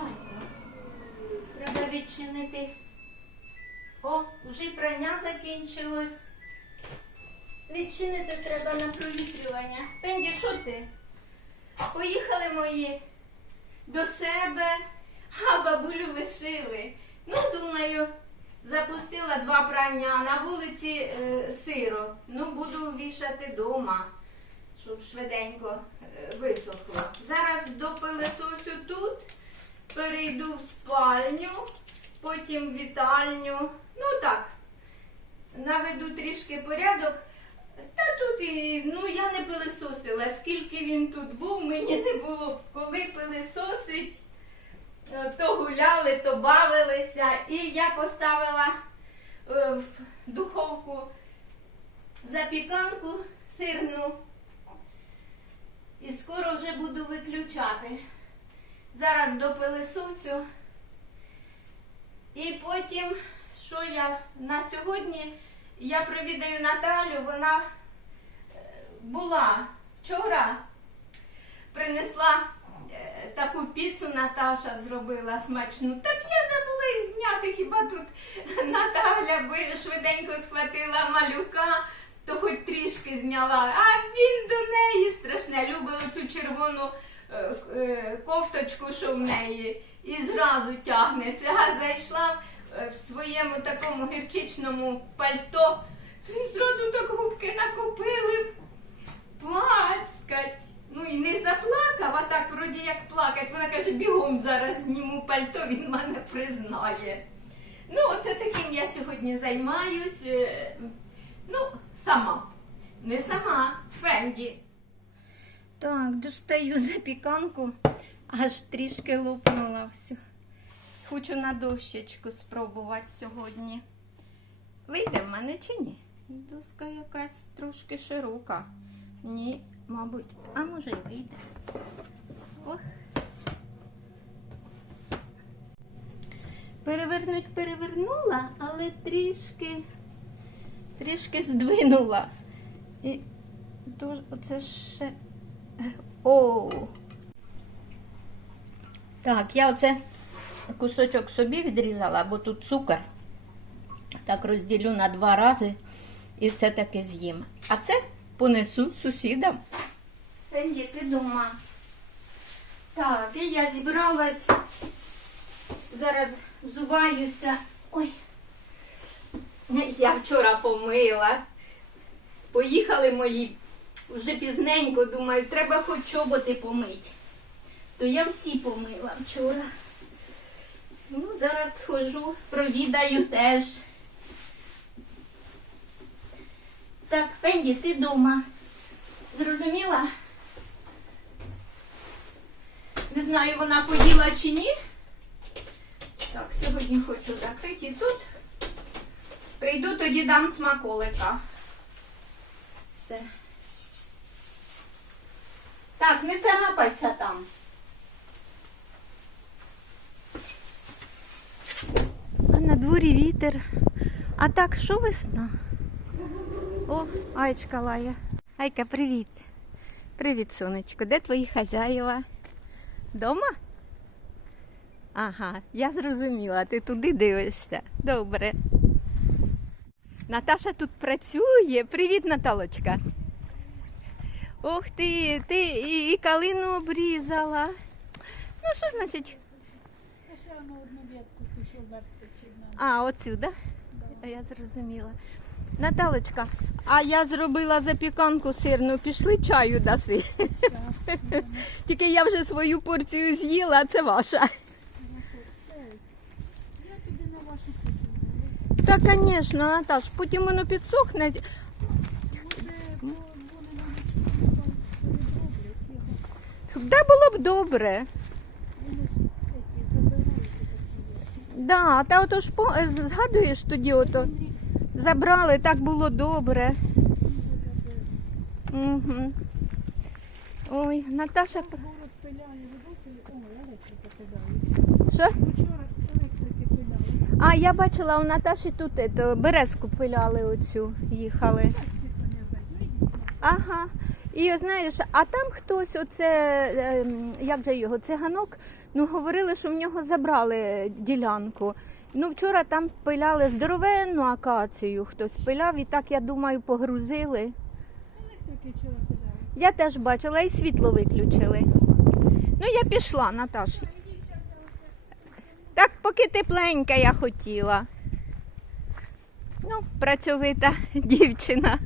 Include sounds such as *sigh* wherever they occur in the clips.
Зайко, треба відчинити. О, вже прання закінчилось. Відчинити треба на провітрювання. Фенді, що ти? Поїхали мої до себе, а бабулю лишили. Ну, думаю, запустила два прання на вулиці е, сиро. Ну, буду вішати дома, щоб швиденько е, висохло. Зараз допилисосю тут перейду в спальню, потім в вітальню. Ну так, наведу трішки порядок. Та тут і ну я не пилисосила. Скільки він тут був, мені не було коли пилисосить. Е, То гуляли, то бавилися. І я поставила е, в духовку запіканку сирну. І скоро вже буду виключати. Зараз до пилисосю. І потім, що я на сьогодні, я провідаю Наталю, вона е, була вчора, принесла е, таку піцу Наташа зробила смачну. Так я забула і зняти, хіба тут *laughs* Наталя би швиденько схватила малюка, то хоч трішки зняла. А він до неї страшне, любив цю червону кофточку, що в неї, і зразу тягнеться. А зайшла е, в своєму такому гірчичному пальто. Він зразу так губки накопили. Плачкать. Ну і не заплакав, а так вроді як плакать. Вона каже, бігом зараз зніму пальто, він мене признає. Ну, оце таким я сьогодні займаюсь. Е, Ну, сама. Не сама, з Фенді. Так, достаю запіканку, аж трішки лопнула все. Хочу на дощечку спробувати сьогодні. Вийде в мене чи ні? Доска якась трошки широка. Ні, мабуть, а може й вийде. Ох. Перевернуть перевернула, але трішки, трішки здвинула. І дуже, оце ще. О. Так, я оце кусочок собі відрізала, бо тут цукор. Так розділю на два рази і все-таки з'їм. А це понесу сусідам. Пенді, ти дома. Так, і я зібралась. Зараз взуваюся. Ой. Я вчора помила. Поїхали мої вже пізненько, думаю, треба хоч чоботи помити. То я всі помила вчора. Ну, зараз схожу, провідаю теж. Так, Фенді, ти вдома. Зрозуміла? Не знаю, вона поїла чи ні. Так, сьогодні хочу закрити тут. Прийду, тоді дам смаколика. Все. Так, не царапайся там. На дворі вітер. А так, що весна? О, Айчка лає. Айка, привіт. Привіт, сонечко. Де твої хазяїва? Дома? Ага, я зрозуміла, ти туди дивишся. Добре. Наташа тут працює. Привіт, Наталочка. Ох ти, ти і, і калину обрізала. Ну, що значить? Ще одну ветку, що А, отсюда? Я зрозуміла. Наталочка, а я зробила запіканку сирну, пішли чаю даси. Тільки я вже свою порцію з'їла, а це ваша. Я піду на вашу кухню. Та, звісно, Наташ, потім воно підсохне. Може, бо вони на нічого передроблять його. Да було б добре. Да, та ото ж по- е, згадуєш тоді, ото забрали, так було добре. Угу. Ой, Наташа. Що? А, я бачила у Наташі тут ето, березку пиляли оцю, їхали. Ага. І знаєш, а там хтось, оце, ем, як же його, циганок, ну говорили, що в нього забрали ділянку. Ну, вчора там пиляли здоровенну акацію, хтось пиляв і так, я думаю, погрузили. Я теж бачила, і світло виключили. Ну, я пішла, Наташі. Так, поки тепленька я хотіла. Ну, працьовита *laughs* дівчина.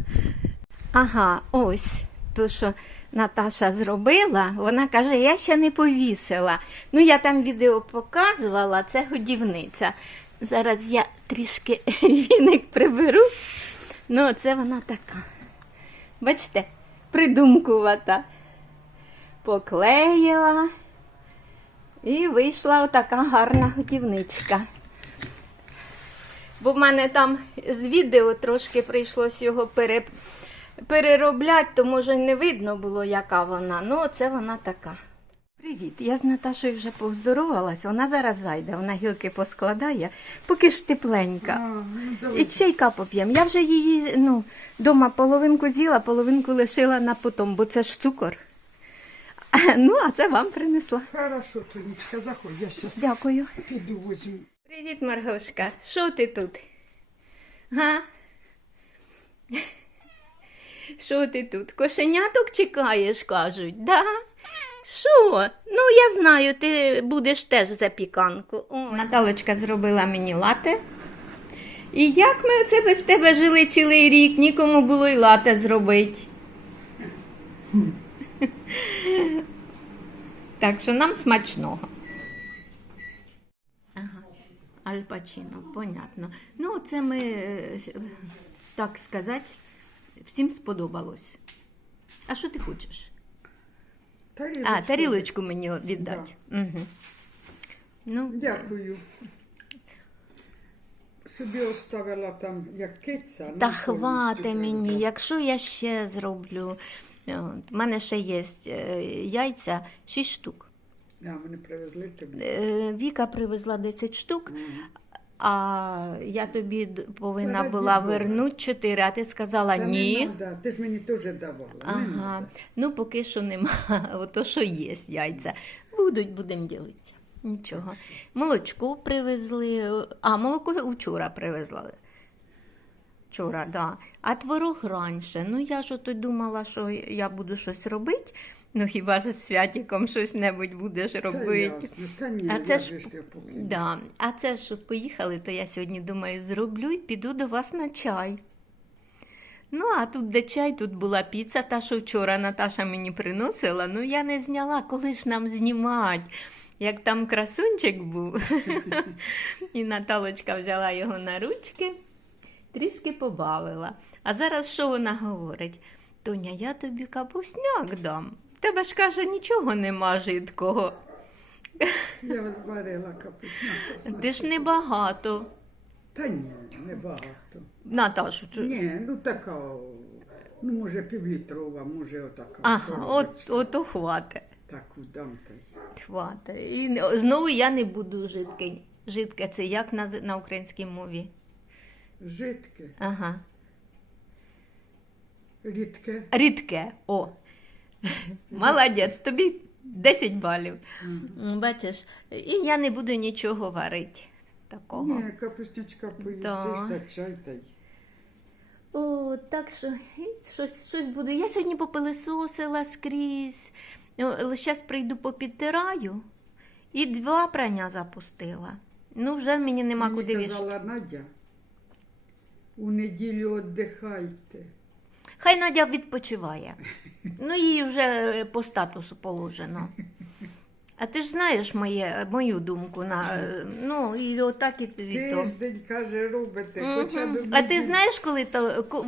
Ага, ось то, що Наташа зробила, вона каже, я ще не повісила. Ну, я там відео показувала, це годівниця. Зараз я трішки *laughs* віник приберу. Ну, це вона така. Бачите, придумкувата. Поклеїла. І вийшла отака гарна готівничка. Бо в мене там з відео трошки прийшлось його пере... переробляти, то може не видно було, яка вона. Ну, оце вона така. Привіт, я з Наташою вже поздоровалась. Вона зараз зайде, вона гілки поскладає, поки ж тепленька. І чайка поп'ємо. Я вже її ну, дома половинку з'їла, половинку лишила на потом, бо це ж цукор. *laughs* Ну, а це вам принесла. Хорошо, Тонечка, заходь, я сейчас Дякую. піду возьму. Привіт, Маргошка. Що ти тут? Га? Що ти тут? Кошеняток чекаєш, кажуть, да? Що? Ну, я знаю, ти будеш теж запіканку. О, Наталочка зробила мені лате. І як ми оце без тебе жили цілий рік, нікому було й лате зробити. Так що нам смачного. Ага. Аль Пачино, понятно. Ну, це ми, е, так сказати, всім сподобалось. А що ти хочеш? Тарілочку. А, тарілочку мені віддати. Угу. Ну, Дякую. Собі оставила там як киця. та ну, хвати мені, якщо я ще зроблю. От, в мене ще є е, яйця 6 штук. А. Е, Віка привезла 10 штук, а я тобі повинна Та була раді Бога. вернути 4, а ти сказала Та ні. Не надо, ти ж мені теж давала. Ага. Ну, поки що нема. *laughs* Ото що є яйця. Будуть, будемо ділитися. Нічого. Молочко привезли. А, молоко вчора привезли. Вчора, да. А творог раніше. Ну, я ж ото думала, що я буду щось робити. Ну, хіба ж з святіком щось небудь будеш робити. та ні, А це ж, да, а це ж поїхали, то я сьогодні думаю, зроблю і піду до вас на чай. Ну, а тут де чай, тут була піца, та, що вчора Наташа мені приносила, ну я не зняла, коли ж нам знімати. Як там красунчик був. *laughs* І Наталочка взяла його на ручки, трішки побавила. А зараз що вона говорить? Тоня, я тобі капусняк дам. Тебе ж каже, нічого нема жидкого. Я варила капусня. Ти ж небагато. Та ні, не багато. Наташу, чи- Ні, ну така, ну може півлітрова, може отака. ага, от, коробочка. ото хвате. Таку дам та й. Хвате. І не- знову я не буду жидке. Жидке це як на, з- на українській мові? Жидке, Ага. рідке. Рідке. О. *laughs* Молодець, тобі 10 балів. Бачиш, і я не буду нічого варити такого. Ні, капуснячка поїсиш, та чай та й. О, так що щось, щось буду. Я сьогодні попилисосила скрізь. Зараз прийду попідтираю і два прання запустила. Ну, вже мені нема Мені куди вішати. казала Надя, у неділю віддихайте. Хай Надя відпочиває. Ну, їй вже по статусу положено. А ти ж знаєш моє, мою думку на е, ну і отак і, і то. Тиждень, каже, робите, Мгм. хоча б А ти знаєш, коли та, ко-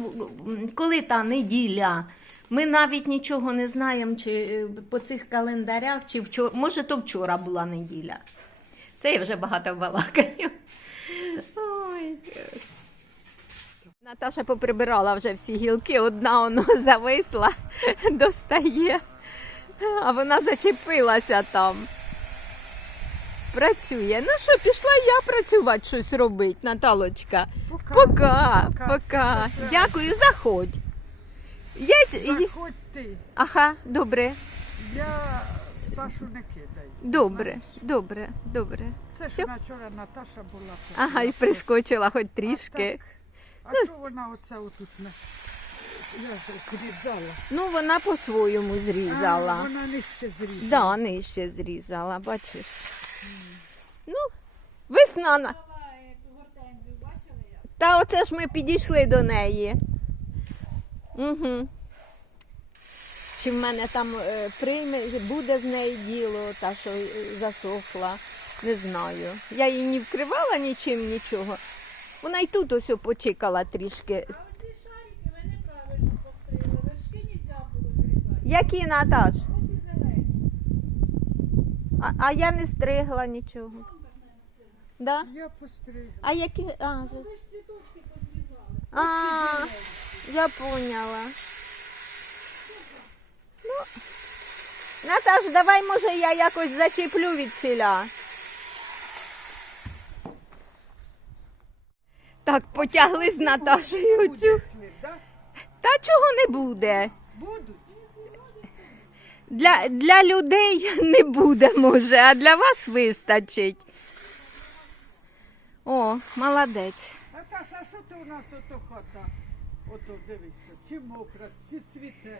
коли та неділя? Ми навіть нічого не знаємо, чи е, по цих календарях, чи вчора. Може, то вчора була неділя. Це я вже багато балакаю. Ой. Наташа поприбирала вже всі гілки, одна воно *laughs* зависла, *laughs* достає, а вона зачепилася там. Працює. Ну що, пішла я працювати, щось робити, Наталочка. Пока. Пока, Пока. пока. Дякую, заходь. Я... Заходь ти. Ага, добре. Я Сашу не кидай. Добре, Знаєш? добре, добре. Це ж Всьо? вчора Наташа була. Ага, і прискочила хоч А трішки. так, А Ну, що вона оце отут не я зрізала? Ну, вона по-своєму А, зрізала. вона нижче зрізала. Да, нижче зрізала, бачиш. Ну, весна. на- Та оце ж ми підійшли до неї. Угу. Чи в мене там е, прийме, буде з неї діло, та що е, засохла, не знаю. Я її не вкривала нічим, нічого. Вона й тут ось почекала трішки. А оці шарики ви неправильно постригли. Вершки нельзя було зрізати. Які Наташ? Оці зелені. А, а я не стригла нічого. Да? Я постриг. А які. А, з- Ви ж цвіточки позрізали. а я поняла. Ну, Наташ, давай, може, я якось зачеплю від ціля. Так, потягли з Наташею цю. Та чого не буде? Будуть. Для, для людей не буде, може, а для вас вистачить. О, молодець. Наташа, а що ти у нас ото хата? Ото дивися, чи мокра, чи цвіте.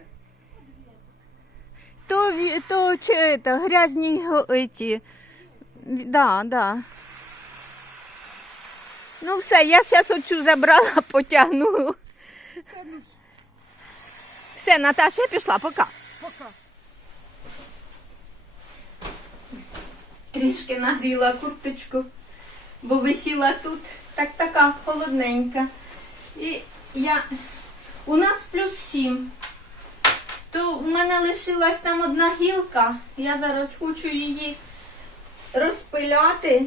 То, то, чи, это, грязні эти. Да, да. Ну все, я зараз оцю забрала, *laughs* потягну. Ну, Все, Наташа, я пішла, пока. пока. Трішки нагріла курточку, бо висіла тут, так така холодненька. І я. У нас плюс сім. То в мене лишилась там одна гілка. Я зараз хочу її розпиляти,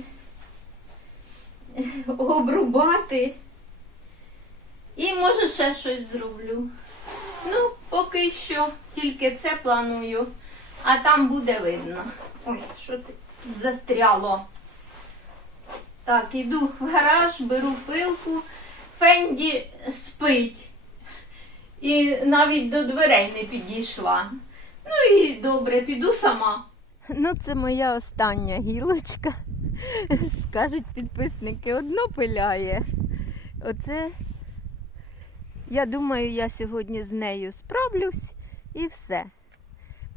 *laughs* обрубати. І може ще щось зроблю. Ну, поки що тільки це планую, а там буде видно. Ой, що ти застряло. Так, іду в гараж, беру пилку. Фенді спить. І навіть до дверей не підійшла. Ну і добре, піду сама. Ну, це моя остання гілочка. *laughs* Скажуть підписники, одно пиляє. Оце, я думаю, я сьогодні з нею справлюсь і все.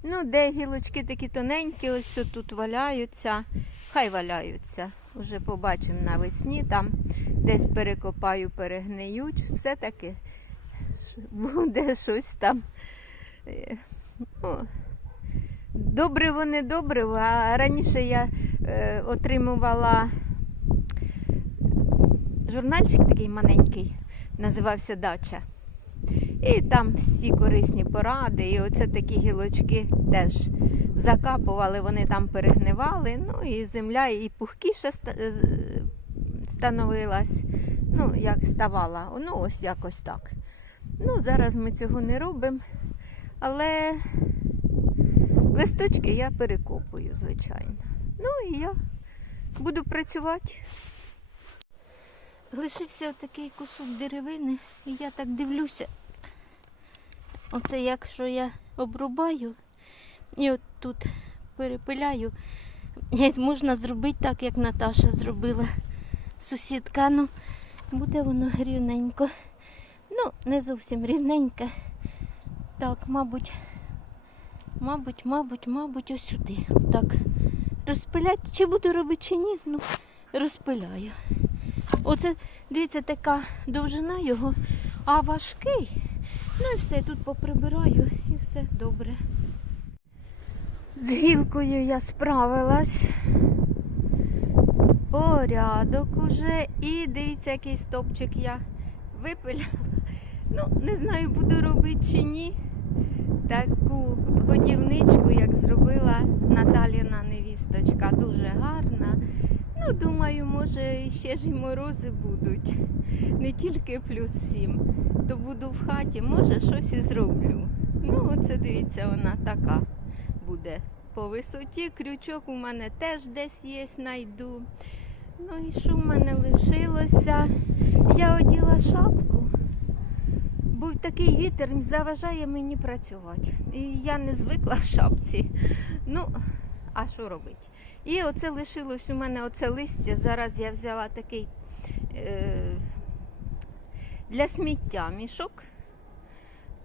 Ну, де гілочки такі тоненькі, ось тут валяються. Хай валяються. Уже побачимо навесні, там десь перекопаю, перегниють. Все-таки буде щось там. Е, ну, Добре вони добре, а раніше я отримувала журнальчик такий маленький, називався Дача. І там всі корисні поради, і оце такі гілочки теж закапували, вони там перегнивали. Ну і земля і пухкіше ста- становилась, ну, як ставала. Ну, ось якось так. Ну, зараз ми цього не робимо. Але листочки я перекопую, звичайно. Ну і я буду працювати. Лишився такий кусок деревини, і я так дивлюся. Оце якщо я обрубаю і от тут перепиляю, можна зробити так, як Наташа зробила сусідка. Ну, буде воно рівненько. Ну, не зовсім рівненьке. Так, мабуть, мабуть, мабуть, мабуть, ось сюди. Так. Розпиляти, чи буду робити, чи ні, ну, розпиляю. Оце, дивіться, така довжина його, а важкий. Ну і все, тут поприбираю і все добре. З гілкою я справилась. Порядок уже. І дивіться, який стопчик я випиляла. Ну, не знаю, буду робити чи ні. Таку годівничку, як зробила Наталіна невісточка, дуже гарна. Ну, думаю, може, ще ж і морози будуть. Не тільки плюс сім. То буду в хаті, може, щось і зроблю. Ну, оце дивіться, вона така буде. По висоті крючок у мене теж десь є, знайду. Ну і що в мене лишилося? Я оділа шапку, Був такий вітер, заважає мені працювати. І я не звикла в шапці. Ну, а що робити? І оце лишилось у мене оце листя. Зараз я взяла такий е, для сміття мішок.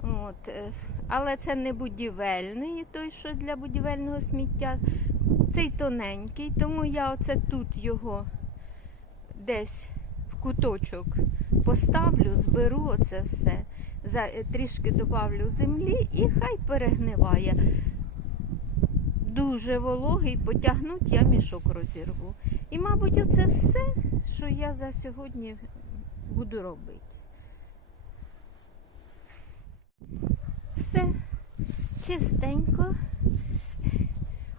От, е, але це не будівельний, той, що для будівельного сміття. Цей тоненький, тому я оце тут його десь в куточок поставлю, зберу оце все, трішки добавлю землі і хай перегниває. Дуже вологий, потягнуть, я мішок розірву. І, мабуть, оце все, що я за сьогодні буду робити. Все чистенько.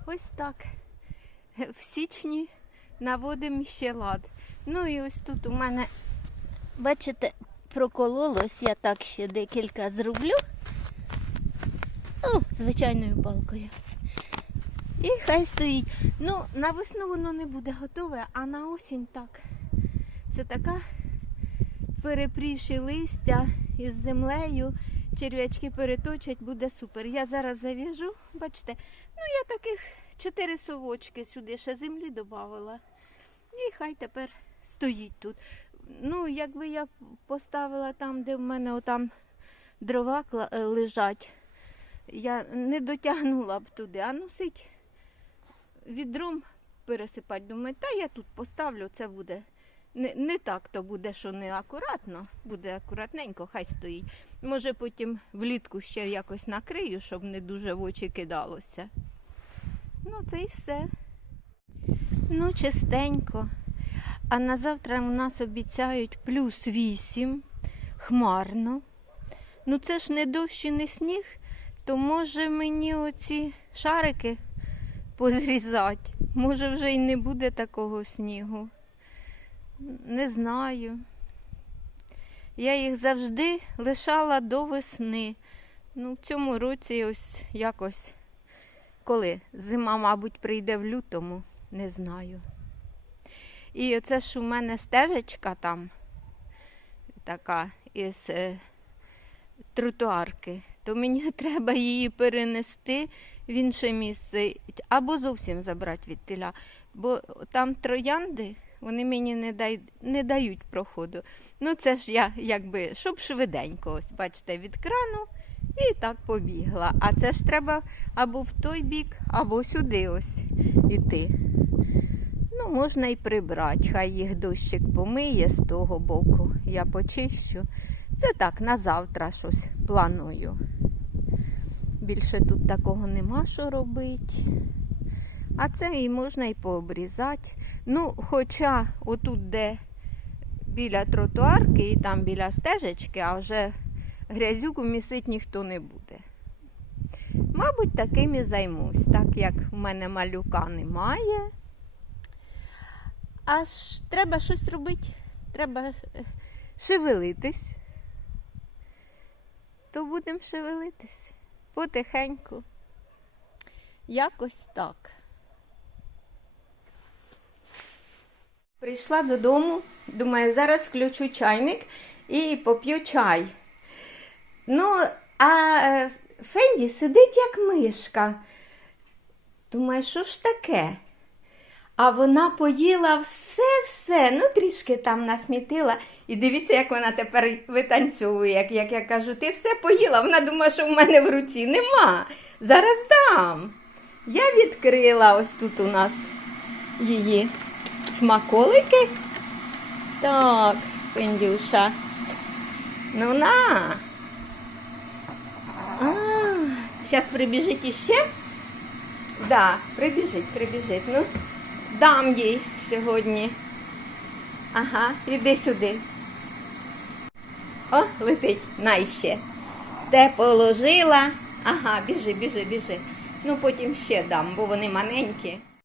Ось так. В січні наводимо ще лад. Ну і ось тут у мене, бачите, прокололось, я так ще декілька зроблю. Ну, звичайною палкою. І хай стоїть. Ну, на весну воно не буде готове, а на осінь так. Це така перепрівши листя із землею, черв'ячки переточать, буде супер. Я зараз зав'яжу, бачите, ну я таких чотири совочки сюди ще землі додавала. І хай тепер стоїть тут. Ну, якби я поставила там, де в мене отам дрова е, лежать, я не дотягнула б туди, а носить відром пересипати. Думаю, та я тут поставлю, це буде. Не, не так то буде, що не акуратно, буде акуратненько, хай стоїть. Може потім влітку ще якось накрию, щоб не дуже в очі кидалося. Ну, це і все. Ну, чистенько. А на завтра у нас обіцяють плюс 8, хмарно. Ну це ж не дощ і не сніг, то може мені оці шарики позрізати. Може вже й не буде такого снігу. Не знаю. Я їх завжди лишала до весни. Ну, в цьому році ось якось, коли зима, мабуть, прийде в лютому, не знаю. І оце ж у мене стежечка там, така із е, тротуарки, то мені *laughs* треба її перенести в інше місце або зовсім забрати від теля. Бо там троянди, вони мені не, дай, не дають проходу. Ну, це ж я якби, щоб швиденько, ось, бачите, від крану і так побігла. А це ж треба або в той бік, або сюди ось іти. Можна і прибрати, хай їх дощик помиє з того боку. Я почищу. Це так, на завтра щось планую. Більше тут такого нема що робити. А це і можна і пообрізати. Ну, хоча отут, де біля тротуарки і там біля стежечки, а вже грязюку місить ніхто не буде. Мабуть, таким і займусь, так як в мене малюка немає. Аж треба щось робити, треба е, шевелитись. То будемо шевелитись потихеньку. Якось так. Прийшла додому, думаю, зараз включу чайник і поп'ю чай. Ну, а е, Фенді сидить як мишка. Думаю, що ж таке? А вона поїла все-все, ну трішки там насмітила. І дивіться, як вона тепер витанцьовує, як, як я кажу, ти все поїла. Вона думає, що в мене в руці нема. Зараз дам. Я відкрила ось тут у нас її смаколики. Так, Фендюша. Ну на. Зараз прибіжить іще. Да, прибіжить, прибіжить. Ну, дам їй сьогодні. Ага, іди сюди. О, летить, найще. Те положила. Ага, біжи, біжи, біжи. Ну, потім ще дам, бо вони маленькі.